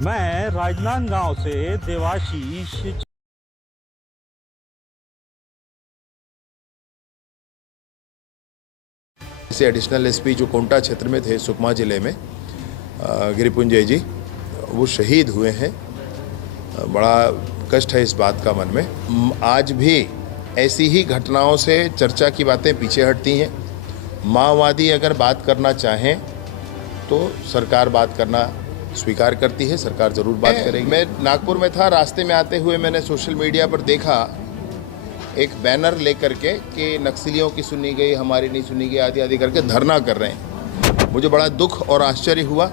मैं राजनांदगांव से देवाशीष। से एडिशनल एसपी जो कोंटा क्षेत्र में थे, सुकमा जिले में, गिरिपुंजय जी, वो शहीद हुए हैं। बड़ा कष्ट है इस बात का मन में। आज भी ऐसी ही घटनाओं से चर्चा की बातें पीछे हटती हैं। माओवादी अगर बात करना चाहें तो सरकार बात करना स्वीकार करती है, सरकार ज़रूर बात करेगी। मैं नागपुर में था, रास्ते में आते हुए मैंने सोशल मीडिया पर देखा एक बैनर लेकर के कि नक्सलियों की सुनी गई, हमारी नहीं सुनी गई, आदि आदि करके धरना कर रहे हैं। मुझे बड़ा दुख और आश्चर्य हुआ,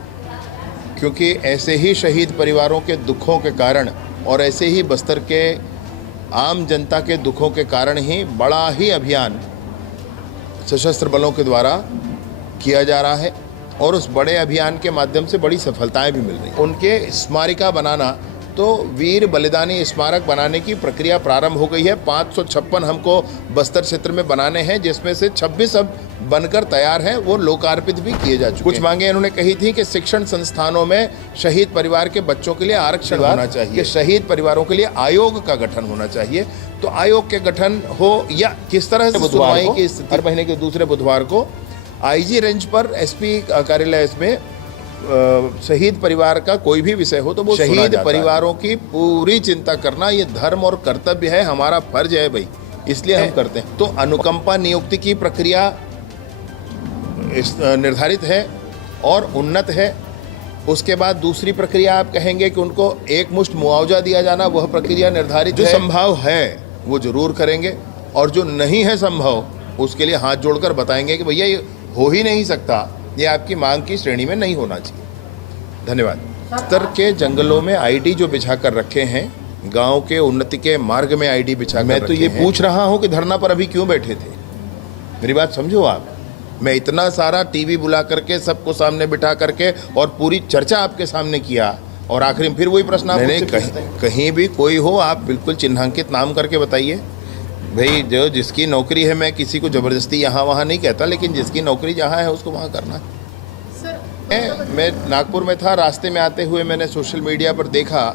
क्योंकि ऐसे ही शहीद परिवारों के दुखों के कारण और ऐसे ही बस्तर के आम जनता के दुखों के कारण ही बड़ा ही अभियान सशस्त्र बलों के द्वारा किया जा रहा है और उस बड़े अभियान के माध्यम से बड़ी सफलताएं भी मिल रही हैं। उनके स्मारिका बनाना, तो वीर बलिदानी स्मारक बनाने की प्रक्रिया प्रारंभ हो गई है। 556 हमको बस्तर क्षेत्र में बनाने हैं, जिसमें से 26 अब बनकर तैयार हैं, वो लोकार्पित भी किए जा चुके हैं। कुछ मांगे इन्होंने कही थी कि शिक्षण संस्थानों में शहीद परिवार के बच्चों के लिए आरक्षण होना चाहिए, कि शहीद परिवारों के लिए आयोग का गठन होना चाहिए। तो आयोग के गठन हो या किस तरह से सुनवाई की स्थिति, हर महीने के दूसरे बुधवार को आईजी रेंज पर एसपी कार्यालय में शहीद परिवार का कोई भी विषय हो तो वो शहीद परिवारों की पूरी चिंता करना ये धर्म और कर्तव्य है, हमारा फर्ज है भाई, इसलिए हम करते हैं। तो अनुकंपा नियुक्ति की प्रक्रिया निर्धारित है और उन्नत है। उसके बाद दूसरी प्रक्रिया आप कहेंगे कि उनको एक मुश्त मुआवजा दिया जाना, वह प्रक्रिया निर्धारित जो संभव है वो जरूर करेंगे, और जो नहीं है संभव उसके लिए हाथ जोड़कर बताएंगे कि भैया ये हो ही नहीं सकता, ये आपकी मांग की श्रेणी में नहीं होना चाहिए। धन्यवाद। बस्तर के जंगलों में आईडी जो बिछा कर रखे हैं, गांव के उन्नति के मार्ग में आईडी बिछा कर मैं तो ये पूछ रहा हूं कि धरना पर अभी क्यों बैठे थे? मेरी बात समझो आप। मैं इतना सारा टीवी बुला करके सबको सामने बिठा करके और पूरी चर्चा आपके सामने किया, और आखिर में फिर वही प्रश्न आप कहीं भी कोई हो, आप बिल्कुल चिन्हांकित नाम करके बताइए भाई। जो जिसकी नौकरी है, मैं किसी को ज़बरदस्ती यहाँ वहाँ नहीं कहता, लेकिन जिसकी नौकरी जहाँ है उसको वहाँ करना है। मैं नागपुर में था, रास्ते में आते हुए मैंने सोशल मीडिया पर देखा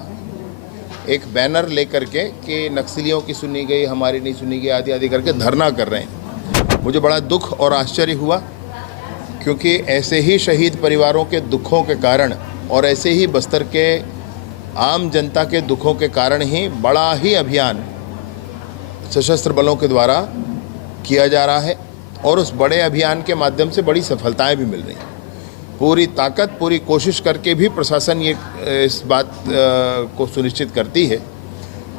एक बैनर लेकर के कि नक्सलियों की सुनी गई, हमारी नहीं सुनी गई, आदि आदि करके धरना कर रहे हैं। मुझे बड़ा दुख और आश्चर्य हुआ, क्योंकि ऐसे ही शहीद परिवारों के दुखों के कारण और ऐसे ही बस्तर के आम जनता के दुखों के कारण ही बड़ा ही अभियान सशस्त्र बलों के द्वारा किया जा रहा है और उस बड़े अभियान के माध्यम से बड़ी सफलताएं भी मिल रही हैं। पूरी ताकत, पूरी कोशिश करके भी प्रशासन ये इस बात को सुनिश्चित करती है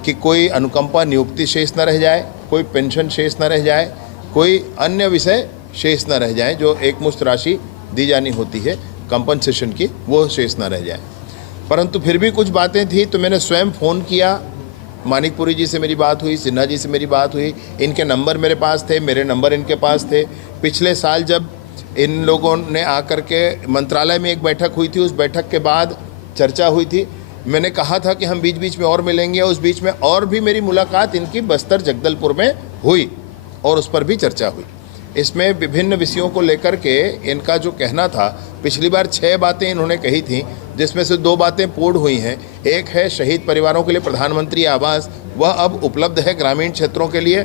कि कोई अनुकंपा नियुक्ति शेष न रह जाए, कोई पेंशन शेष न रह जाए, कोई अन्य विषय शेष न रह जाए। जो एक मुश्त राशि दी जानी होती है कंपनसेशन की, वो शेष न रह जाए। परंतु फिर भी कुछ बातें थी, तो मैंने स्वयं फ़ोन किया। मानिकपुरी जी से मेरी बात हुई, सिन्हा जी से मेरी बात हुई, इनके नंबर मेरे पास थे, मेरे नंबर इनके पास थे। पिछले साल जब इन लोगों ने आकर के मंत्रालय में एक बैठक हुई थी, उस बैठक के बाद चर्चा हुई थी। मैंने कहा था कि हम बीच बीच में और मिलेंगे, उस बीच में और भी मेरी मुलाकात इनकी बस्तर जगदलपुर में हुई और उस पर भी चर्चा हुई। इसमें विभिन्न विषयों को लेकर के इनका जो कहना था, पिछली बार 6 बातें इन्होंने कही थी, जिसमें से 2 बातें पूर्ण हुई हैं। एक है शहीद परिवारों के लिए प्रधानमंत्री आवास, वह अब उपलब्ध है ग्रामीण क्षेत्रों के लिए।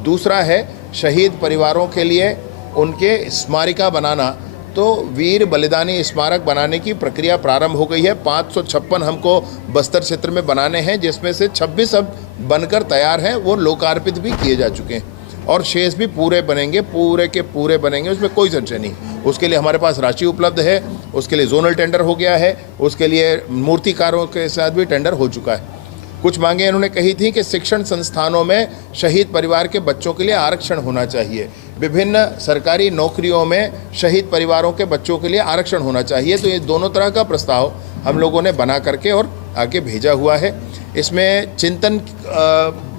दूसरा है शहीद परिवारों के लिए उनके स्मारिका बनाना, तो वीर बलिदानी स्मारक बनाने की प्रक्रिया प्रारंभ हो गई है। 556 हमको बस्तर क्षेत्र में बनाने हैं, जिसमें से 26 अब बनकर तैयार हैं, वो लोकार्पित भी किए जा चुके हैं, और शेष भी पूरे बनेंगे, पूरे के पूरे बनेंगे, उसमें कोई संशय नहीं। उसके लिए हमारे पास राशि उपलब्ध है, उसके लिए जोनल टेंडर हो गया है, उसके लिए मूर्तिकारों के साथ भी टेंडर हो चुका है। कुछ मांगे इन्होंने कही थी कि शिक्षण संस्थानों में शहीद परिवार के बच्चों के लिए आरक्षण होना चाहिए, विभिन्न सरकारी नौकरियों में शहीद परिवारों के बच्चों के लिए आरक्षण होना चाहिए। तो ये दोनों तरह का प्रस्ताव हम लोगों ने बना करके और आगे भेजा हुआ है। इसमें चिंतन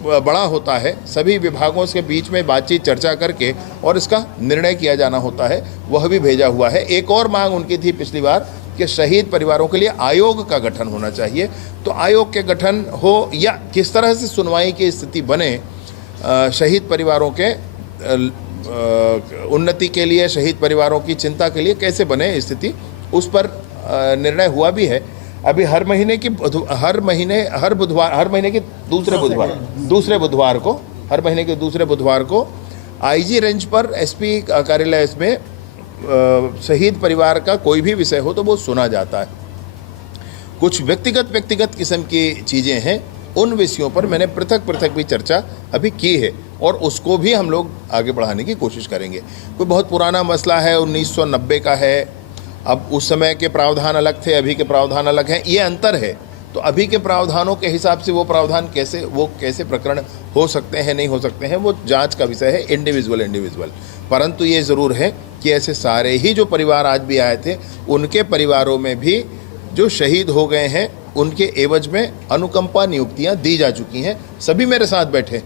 बड़ा होता है, सभी विभागों के बीच में बातचीत चर्चा करके और इसका निर्णय किया जाना होता है, वह भी भेजा हुआ है। एक और मांग उनकी थी पिछली बार कि शहीद परिवारों के लिए आयोग का गठन होना चाहिए। तो आयोग के गठन हो या किस तरह से सुनवाई की स्थिति बने, शहीद परिवारों के उन्नति के लिए, शहीद परिवारों की चिंता के लिए कैसे बने स्थिति, उस पर निर्णय हुआ भी है। अभी हर महीने की हर महीने के दूसरे बुधवार को हर महीने के दूसरे बुधवार को आईजी रेंज पर एसपी कार्यालय में शहीद परिवार का कोई भी विषय हो तो वो सुना जाता है। कुछ व्यक्तिगत किस्म की चीज़ें हैं, उन विषयों पर मैंने पृथक भी चर्चा अभी की है और उसको भी हम लोग आगे बढ़ाने की कोशिश करेंगे। कोई बहुत पुराना मसला है, 1990 का है, अब उस समय के प्रावधान अलग थे, अभी के प्रावधान अलग हैं, ये अंतर है। तो अभी के प्रावधानों के हिसाब से वो प्रावधान कैसे प्रकरण हो सकते हैं, नहीं हो सकते हैं, वो जांच का विषय है, इंडिविजुअल। परंतु ये ज़रूर है कि ऐसे सारे ही जो परिवार आज भी आए थे, उनके परिवारों में भी जो शहीद हो गए हैं, उनके एवज में अनुकंपा नियुक्तियां दी जा चुकी हैं। सभी मेरे साथ बैठे,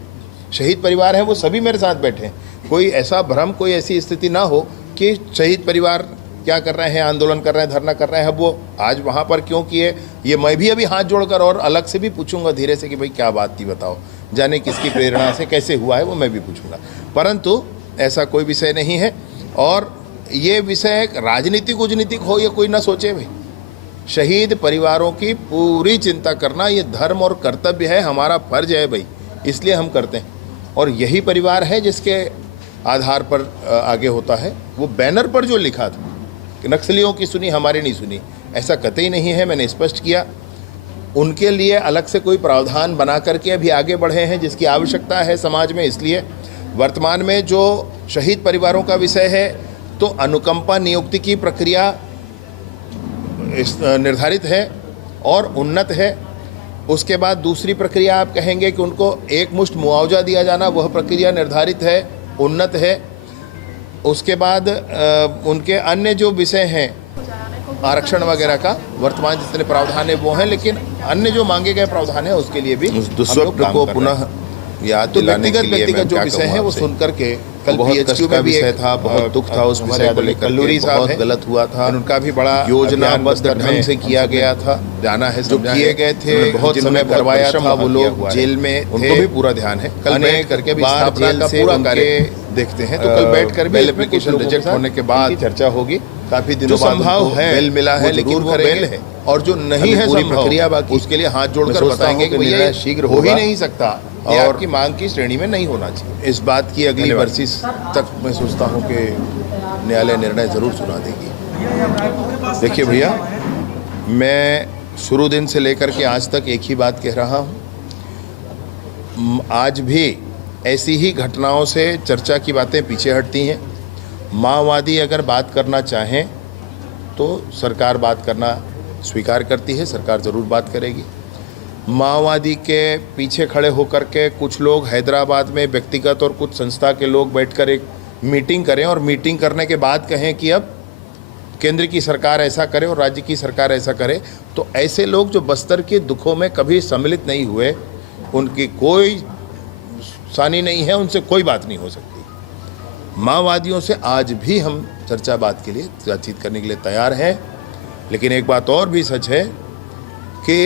शहीद परिवार हैं वो सभी मेरे साथ बैठे। कोई ऐसा भ्रम, कोई ऐसी स्थिति ना हो कि शहीद परिवार क्या कर रहे हैं, आंदोलन कर रहे हैं, धरना कर रहे हैं, अब वो आज वहाँ पर क्यों किए, ये मैं भी अभी हाथ जोड़कर और अलग से भी पूछूंगा धीरे से कि भाई क्या बात थी बताओ, जाने किसकी प्रेरणा से कैसे हुआ है, वो मैं भी पूछूंगा। परंतु ऐसा कोई विषय नहीं है और ये विषय राजनीतिक हो ये कोई ना सोचे भाई। शहीद परिवारों की पूरी चिंता करना ये धर्म और कर्तव्य है, हमारा फर्ज है भाई, इसलिए हम करते हैं। और यही परिवार है जिसके आधार पर आगे होता है। वो बैनर पर जो लिखा था कि नक्सलियों की सुनी हमारी नहीं सुनी, ऐसा कतई नहीं है। मैंने स्पष्ट किया, उनके लिए अलग से कोई प्रावधान बना करके अभी आगे बढ़े हैं जिसकी आवश्यकता है समाज में। इसलिए वर्तमान में जो शहीद परिवारों का विषय है तो अनुकंपा नियुक्ति की प्रक्रिया निर्धारित है और उन्नत है। उसके बाद दूसरी प्रक्रिया आप कहेंगे कि उनको एक मुश्त मुआवजा दिया जाना, वह प्रक्रिया निर्धारित है, उन्नत है। उसके बाद उनके अन्य जो विषय हैं आरक्षण वगैरह का, वर्तमान जितने प्रावधान है वो हैं, लेकिन अन्य जो मांगे गए प्रावधान है उसके लिए भी उस दुष्वप्न को पुनः याद दिलाने के लिए व्यक्तिगत जो विषय है वो सुन करके कल पीएचक्यू में भी विषय था, बहुत दुख था उस विषय को लेकर, कल्लूरी साहब बहुत गलत हुआ था, उनका भी बड़ा योजनाबद्ध ढंग से किया गया था, जाना है जो किए गए थे, बहुत समय करवाया था, वो लोग जेल में, उनको भी पूरा ध्यान है। कल बैठ करके जेल से पूरा कार्य देखते हैं, तो कल बैठ कर बेल एप्लीकेशन रिजेक्ट होने के बाद चर्चा होगी। काफी दिनों बाद संभव है बेल मिला है, लेकिन वो बेल है और जो नहीं है पूरी प्रक्रिया बाकी, उसके लिए हाथ जोड़कर बताएंगे कि ये शीघ्र हो ही नहीं सकता और आपकी मांग की श्रेणी में नहीं होना चाहिए। इस बात की अगली वर्षी तक मैं सोचता हूँ कि न्यायालय निर्णय जरूर सुना देगी। देखिए भैया, मैं शुरू दिन से लेकर के आज तक एक ही बात कह रहा हूँ, आज भी ऐसी ही घटनाओं से चर्चा की बातें पीछे हटती हैं। माओवादी अगर बात करना चाहें तो सरकार बात करना स्वीकार करती है, सरकार ज़रूर बात करेगी। माओवादी के पीछे खड़े होकर के कुछ लोग हैदराबाद में व्यक्तिगत और कुछ संस्था के लोग बैठकर एक मीटिंग करें और मीटिंग करने के बाद कहें कि अब केंद्र की सरकार ऐसा करे और राज्य की सरकार ऐसा करे, तो ऐसे लोग जो बस्तर के दुखों में कभी सम्मिलित नहीं हुए, उनकी कोई सानी नहीं है, उनसे कोई बात नहीं हो सकती। माओवादियों से आज भी हम चर्चा बात के लिए, बातचीत करने के लिए तैयार हैं। लेकिन एक बात और भी सच है कि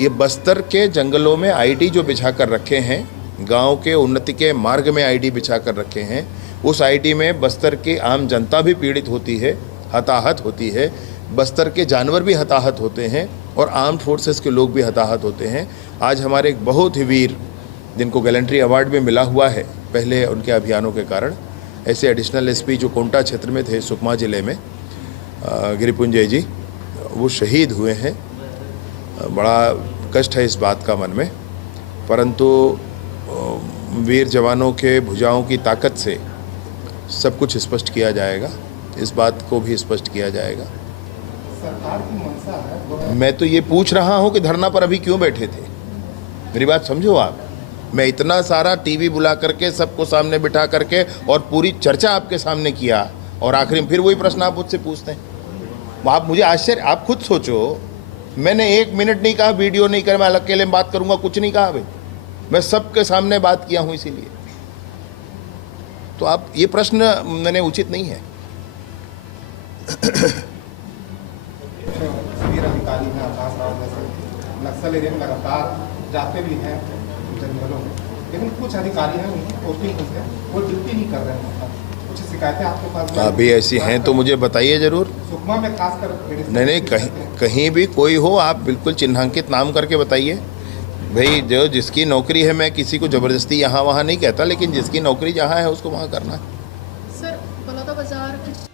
ये बस्तर के जंगलों में आईडी जो बिछा कर रखे हैं, गांव के उन्नति के मार्ग में आईडी बिछा कर रखे हैं, उस आईडी में बस्तर की आम जनता भी पीड़ित होती है, हताहत होती है, बस्तर के जानवर भी हताहत होते हैं और आर्म फोर्सेस के लोग भी हताहत होते हैं। आज हमारे एक बहुत ही वीर, जिनको गैलेंट्री अवार्ड भी मिला हुआ है पहले उनके अभियानों के कारण, ऐसे एडिशनल एसपी जो कोंटा क्षेत्र में थे, सुकमा ज़िले में, गिरिपुंजय जी, वो शहीद हुए हैं। बड़ा कष्ट है इस बात का मन में, परंतु वीर जवानों के भुजाओं की ताकत से सब कुछ स्पष्ट किया जाएगा, इस बात को भी स्पष्ट किया जाएगा। सरकार की मंशा है। मैं तो ये पूछ रहा हूँ कि धरना पर अभी क्यों बैठे थे, मेरी बात समझो आप। मैं इतना सारा टीवी बुला करके सबको सामने बिठा करके और पूरी चर्चा आपके सामने किया और आखिर में फिर वही प्रश्न आप मुझसे पूछते हैं। आप मुझे आश्चर्य, आप खुद सोचो, मैंने 1 मिनट नहीं कहा, वीडियो नहीं कर, मैं अकेले में बात करूंगा, कुछ नहीं कहा भाई, मैं सबके सामने बात किया हूं, इसीलिए तो आप ये प्रश्न मैंने उचित नहीं है। अधिकारी हैं आकाश राव जैसे नक्सल एरिया में लगातार जाते भी हैं जंगलों में, लेकिन कुछ अधिकारी हैं उनकी पोस्टिंग है वो ड्यूटी नहीं कर रहे हैं। कुछ शिकायतें आपके पास अभी ऐसी हैं तो मुझे बताइए जरूर। सुकमा में खासकर नहीं, कहीं भी कोई हो, आप बिल्कुल चिन्हांकित नाम करके बताइए भाई। जो जिसकी नौकरी है, मैं किसी को ज़बरदस्ती यहाँ वहाँ नहीं कहता, लेकिन जिसकी नौकरी जहाँ है उसको वहाँ करना है। सर बलौदा बाजार